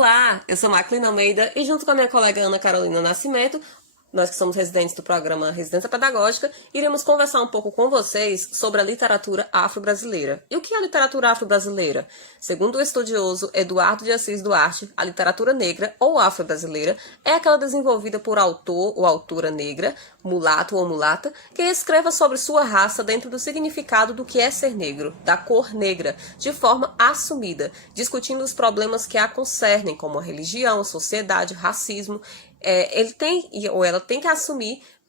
Olá, eu sou Maclin Almeida e junto com a minha colega Ana Carolina Nascimento, nós que somos residentes do programa Residência Pedagógica, iremos conversar um pouco com vocês sobre a literatura afro-brasileira. E o que é a literatura afro-brasileira? Segundo o estudioso Eduardo de Assis Duarte, a literatura negra ou afro-brasileira é aquela desenvolvida por autor ou autora negra, mulato ou mulata, que escreva sobre sua raça dentro do significado do que é ser negro, da cor negra, de forma assumida, discutindo os problemas que a concernem, como a religião, sociedade, racismo. Ele tem ou ela tem que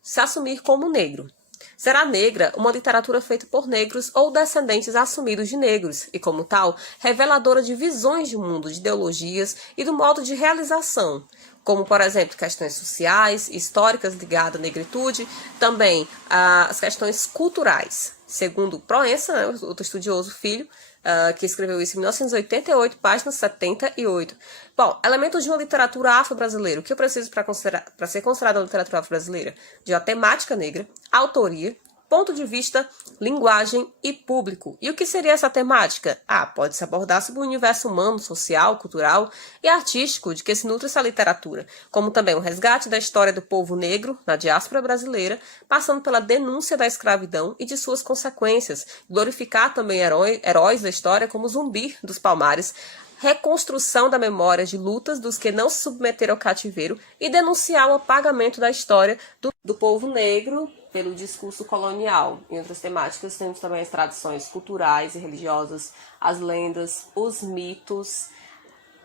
se assumir como negro. Será negra uma literatura feita por negros ou descendentes assumidos de negros e, como tal, reveladora de visões de mundo, de ideologias e do modo de realização, como, por exemplo, questões sociais, históricas ligadas à negritude, também as questões culturais. Segundo Proença, né, outro estudioso filho, que escreveu isso em 1988, página 78. Bom, elementos de uma literatura afro-brasileira. O que eu preciso para ser considerada uma literatura afro-brasileira? De uma temática negra, autoria, ponto de vista, linguagem e público. E o que seria essa temática? Pode-se abordar sobre o universo humano, social, cultural e artístico de que se nutre essa literatura, como também o resgate da história do povo negro na diáspora brasileira, passando pela denúncia da escravidão e de suas consequências, glorificar também heróis da história como Zumbi dos Palmares, reconstrução da memória de lutas dos que não se submeteram ao cativeiro e denunciar o apagamento da história do povo negro pelo discurso colonial. Em outras temáticas, temos também as tradições culturais e religiosas, as lendas, os mitos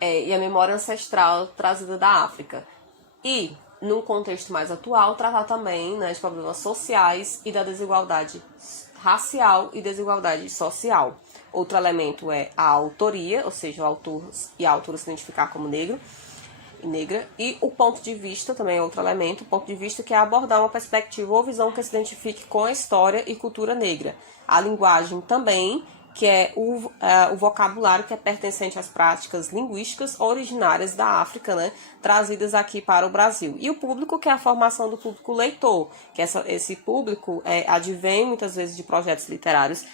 e a memória ancestral trazida da África. E, num contexto mais atual, tratar também, de problemas sociais e da desigualdade racial e desigualdade social. Outro elemento é a autoria, ou seja, o autor e a autora se identificar como negro e negra, e o ponto de vista também é outro elemento, o ponto de vista que é abordar uma perspectiva ou visão que se identifique com a história e cultura negra. A linguagem também, que é o vocabulário que é pertencente às práticas linguísticas originárias da África, trazidas aqui para o Brasil. E o público, que é a formação do público leitor, que esse público advém muitas vezes de projetos literários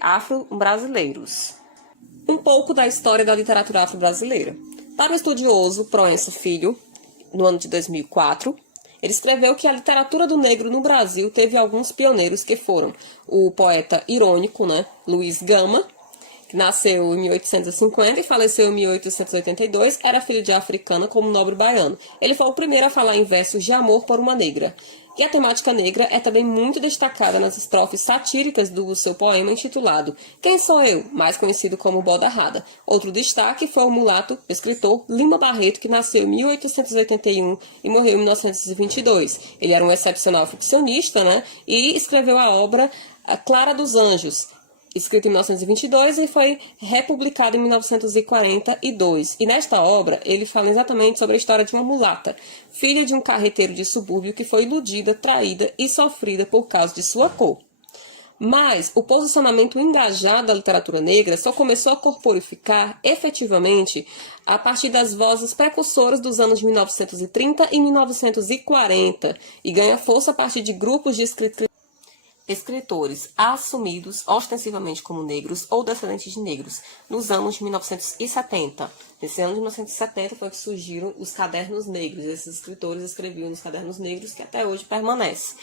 afro-brasileiros. Um pouco da história da literatura afro-brasileira. Para o estudioso Proença Filho, no ano de 2004, ele escreveu que a literatura do negro no Brasil teve alguns pioneiros que foram o poeta irônico, Luiz Gama, que nasceu em 1850 e faleceu em 1882, era filho de africana como nobre baiano. Ele foi o primeiro a falar em versos de amor por uma negra. E a temática negra é também muito destacada nas estrofes satíricas do seu poema intitulado Quem Sou Eu?, mais conhecido como Boda Rada. Outro destaque foi o mulato escritor Lima Barreto, que nasceu em 1881 e morreu em 1922. Ele era um excepcional ficcionista, e escreveu a obra Clara dos Anjos, escrito em 1922 e foi republicado em 1942. E nesta obra, ele fala exatamente sobre a história de uma mulata, filha de um carreteiro de subúrbio que foi iludida, traída e sofrida por causa de sua cor. Mas o posicionamento engajado da literatura negra só começou a corporificar efetivamente a partir das vozes precursoras dos anos 1930 e 1940 e ganha força a partir de grupos de escritores assumidos ostensivamente como negros ou descendentes de negros, nos anos de 1970. Nesse ano de 1970 foi que surgiram os cadernos negros. Esses escritores escreviam nos cadernos negros que até hoje permanece.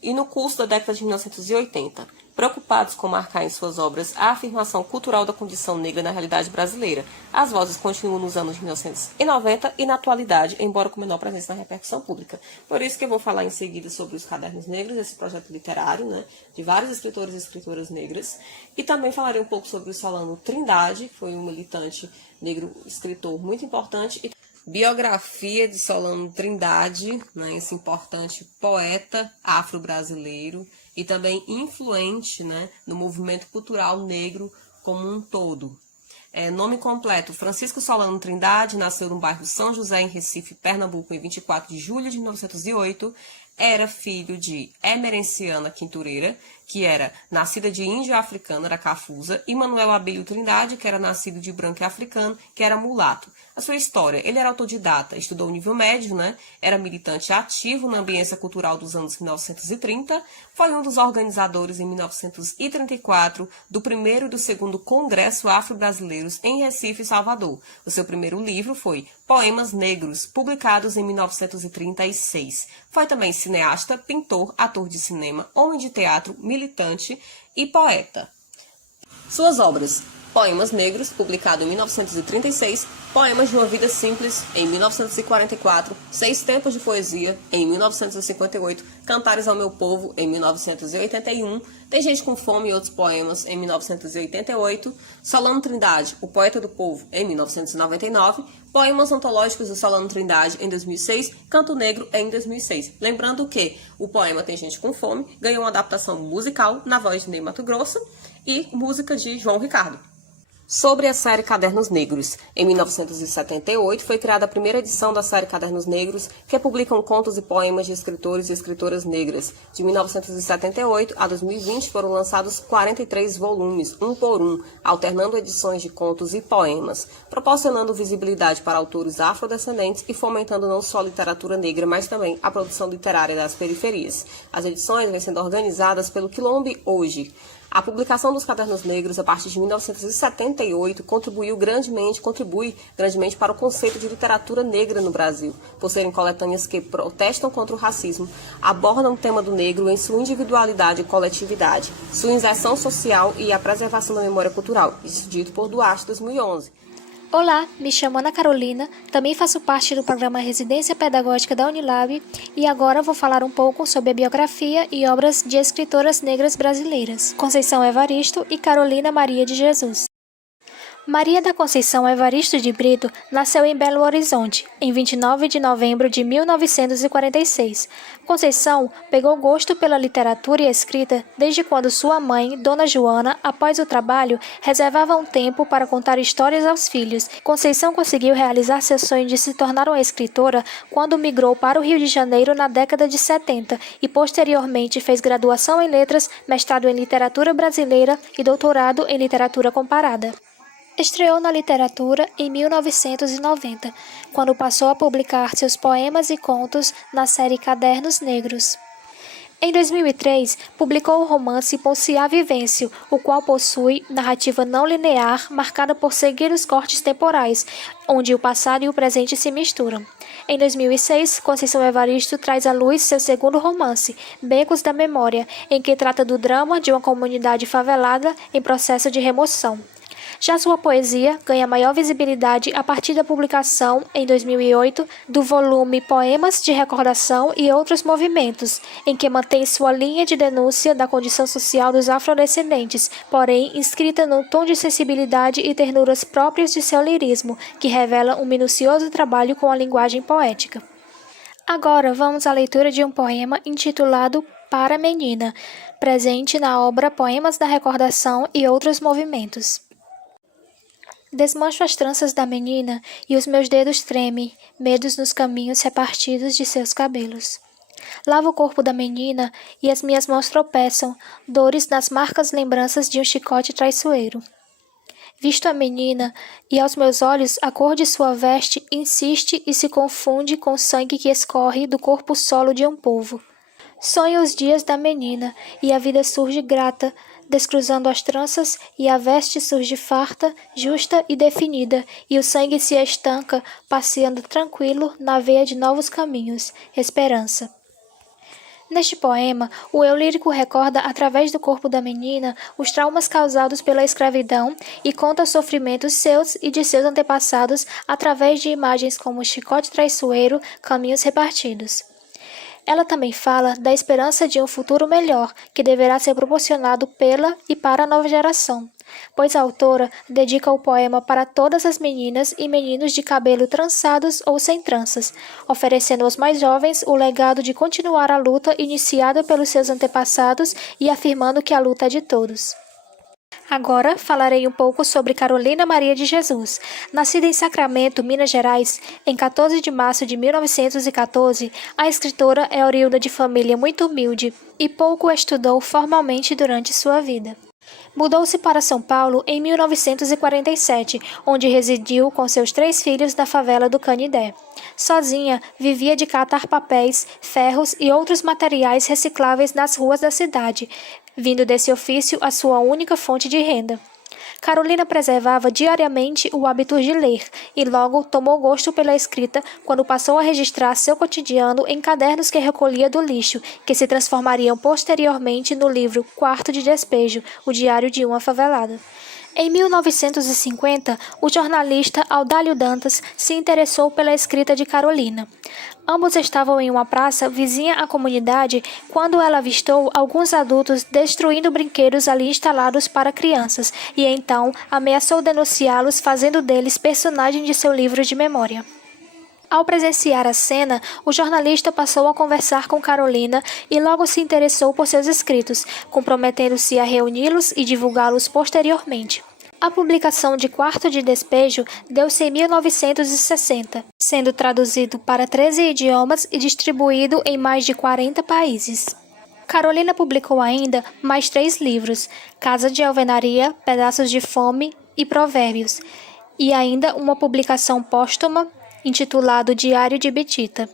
E no curso da década de 1980, preocupados com marcar em suas obras a afirmação cultural da condição negra na realidade brasileira, as vozes continuam nos anos de 1990 e na atualidade, embora com menor presença na repercussão pública. Por isso que eu vou falar em seguida sobre os Cadernos Negros, esse projeto literário, de vários escritores e escritoras negras, e também falarei um pouco sobre o Solano Trindade, que foi um militante negro escritor muito importante, e biografia de Solano Trindade, esse importante poeta afro-brasileiro e também influente no movimento cultural negro como um todo. Nome completo: Francisco Solano Trindade, nasceu no bairro São José, em Recife, Pernambuco, em 24 de julho de 1908. Era filho de Emerenciana Quintureira, que era nascida de índio africano, era cafusa, e Manuel Abílio Trindade, que era nascido de branco e africano, que era mulato. A sua história, ele era autodidata, estudou o nível médio, era militante ativo na ambiência cultural dos anos 1930, foi um dos organizadores em 1934 do primeiro e do segundo Congresso Afro-Brasileiros em Recife e Salvador. O seu primeiro livro foi Poemas Negros, publicados em 1936. Foi também cineasta, pintor, ator de cinema, homem de teatro, militante e poeta. Suas obras: Poemas Negros, publicado em 1936, Poemas de uma Vida Simples, em 1944, Seis Tempos de Poesia, em 1958, Cantares ao Meu Povo, em 1981, Tem Gente com Fome e Outros Poemas, em 1988, Solano Trindade, O Poeta do Povo, em 1999, Poemas Antológicos do Solano Trindade, em 2006, Canto Negro, em 2006. Lembrando que o poema Tem Gente com Fome ganhou uma adaptação musical na voz de Ney Matogrosso e música de João Ricardo. Sobre a série Cadernos Negros. Em 1978, foi criada a primeira edição da série Cadernos Negros, que publicam contos e poemas de escritores e escritoras negras. De 1978 a 2020 foram lançados 43 volumes, um por um, alternando edições de contos e poemas, proporcionando visibilidade para autores afrodescendentes e fomentando não só a literatura negra, mas também a produção literária das periferias. As edições vêm sendo organizadas pelo Quilombe Hoje. A publicação dos Cadernos Negros, a partir de 1978, contribui grandemente para o conceito de literatura negra no Brasil, por serem coletâneas que protestam contra o racismo, abordam o tema do negro em sua individualidade e coletividade, sua inserção social e a preservação da memória cultural, isso dito por Duarte, 2011. Olá, me chamo Ana Carolina, também faço parte do programa Residência Pedagógica da Unilab e agora vou falar um pouco sobre a biografia e obras de escritoras negras brasileiras, Conceição Evaristo e Carolina Maria de Jesus. Maria da Conceição Evaristo de Brito nasceu em Belo Horizonte, em 29 de novembro de 1946. Conceição pegou gosto pela literatura e escrita desde quando sua mãe, Dona Joana, após o trabalho, reservava um tempo para contar histórias aos filhos. Conceição conseguiu realizar seu sonho de se tornar uma escritora quando migrou para o Rio de Janeiro na década de 70 e posteriormente fez graduação em letras, mestrado em literatura brasileira e doutorado em literatura comparada. Estreou na literatura em 1990, quando passou a publicar seus poemas e contos na série Cadernos Negros. Em 2003, publicou o romance Ponciá Vivêncio, o qual possui narrativa não linear marcada por seguidos cortes temporais, onde o passado e o presente se misturam. Em 2006, Conceição Evaristo traz à luz seu segundo romance, Becos da Memória, em que trata do drama de uma comunidade favelada em processo de remoção. Já sua poesia ganha maior visibilidade a partir da publicação, em 2008, do volume Poemas de Recordação e Outros Movimentos, em que mantém sua linha de denúncia da condição social dos afrodescendentes, porém inscrita num tom de sensibilidade e ternuras próprias de seu lirismo, que revela um minucioso trabalho com a linguagem poética. Agora vamos à leitura de um poema intitulado Para a Menina, presente na obra Poemas da Recordação e Outros Movimentos. Desmancho as tranças da menina e os meus dedos tremem, medos nos caminhos repartidos de seus cabelos. Lavo o corpo da menina e as minhas mãos tropeçam, dores nas marcas lembranças de um chicote traiçoeiro. Visto a menina, e aos meus olhos a cor de sua veste insiste e se confunde com o sangue que escorre do corpo solo de um povo. Sonho os dias da menina, e a vida surge grata, descruzando as tranças, e a veste surge farta, justa e definida, e o sangue se estanca, passeando tranquilo na veia de novos caminhos, esperança. Neste poema, o eu lírico recorda, através do corpo da menina, os traumas causados pela escravidão e conta os sofrimentos seus e de seus antepassados através de imagens como chicote traiçoeiro, caminhos repartidos. Ela também fala da esperança de um futuro melhor, que deverá ser proporcionado pela e para a nova geração, pois a autora dedica o poema para todas as meninas e meninos de cabelo trançados ou sem tranças, oferecendo aos mais jovens o legado de continuar a luta iniciada pelos seus antepassados e afirmando que a luta é de todos. Agora falarei um pouco sobre Carolina Maria de Jesus. Nascida em Sacramento, Minas Gerais, em 14 de março de 1914, a escritora é oriunda de família muito humilde e pouco estudou formalmente durante sua vida. Mudou-se para São Paulo em 1947, onde residiu com seus 3 filhos na favela do Canindé. Sozinha, vivia de catar papéis, ferros e outros materiais recicláveis nas ruas da cidade, vindo desse ofício a sua única fonte de renda. Carolina preservava diariamente o hábito de ler e logo tomou gosto pela escrita quando passou a registrar seu cotidiano em cadernos que recolhia do lixo, que se transformariam posteriormente no livro Quarto de Despejo, o diário de uma favelada. Em 1950, o jornalista Audálio Dantas se interessou pela escrita de Carolina. Ambos estavam em uma praça vizinha à comunidade quando ela avistou alguns adultos destruindo brinquedos ali instalados para crianças e então ameaçou denunciá-los, fazendo deles personagem de seu livro de memória. Ao presenciar a cena, o jornalista passou a conversar com Carolina e logo se interessou por seus escritos, comprometendo-se a reuni-los e divulgá-los posteriormente. A publicação de Quarto de Despejo deu-se em 1960, sendo traduzido para 13 idiomas e distribuído em mais de 40 países. Carolina publicou ainda mais 3 livros, Casa de Alvenaria, Pedaços de Fome e Provérbios, e ainda uma publicação póstuma intitulado Diário de Betita.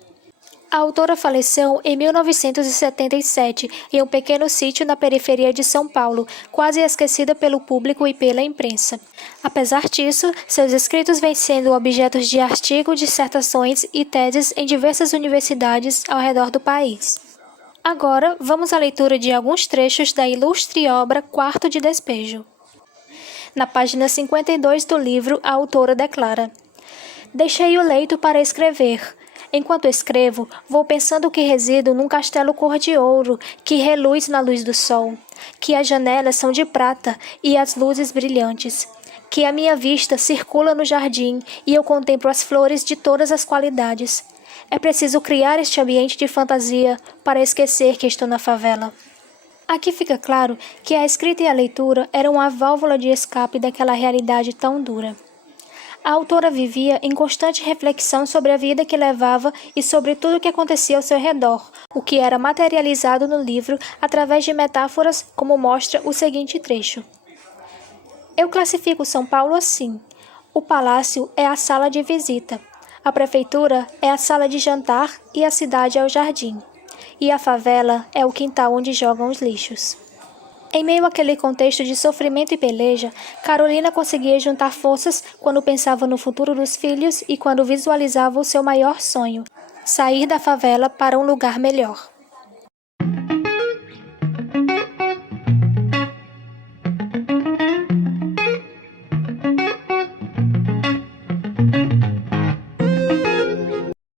A autora faleceu em 1977 em um pequeno sítio na periferia de São Paulo, quase esquecida pelo público e pela imprensa. Apesar disso, seus escritos vêm sendo objetos de artigos, dissertações e teses em diversas universidades ao redor do país. Agora, vamos à leitura de alguns trechos da ilustre obra Quarto de Despejo. Na página 52 do livro, a autora declara: "Deixei o leito para escrever. Enquanto escrevo, vou pensando que resido num castelo cor de ouro, que reluz na luz do sol, que as janelas são de prata e as luzes brilhantes, que a minha vista circula no jardim e eu contemplo as flores de todas as qualidades. É preciso criar este ambiente de fantasia para esquecer que estou na favela." Aqui fica claro que a escrita e a leitura eram a válvula de escape daquela realidade tão dura. A autora vivia em constante reflexão sobre a vida que levava e sobre tudo o que acontecia ao seu redor, o que era materializado no livro através de metáforas, como mostra o seguinte trecho. "Eu classifico São Paulo assim. O palácio é a sala de visita, a prefeitura é a sala de jantar e a cidade é o jardim, e a favela é o quintal onde jogam os lixos." Em meio àquele contexto de sofrimento e peleja, Carolina conseguia juntar forças quando pensava no futuro dos filhos e quando visualizava o seu maior sonho, sair da favela para um lugar melhor.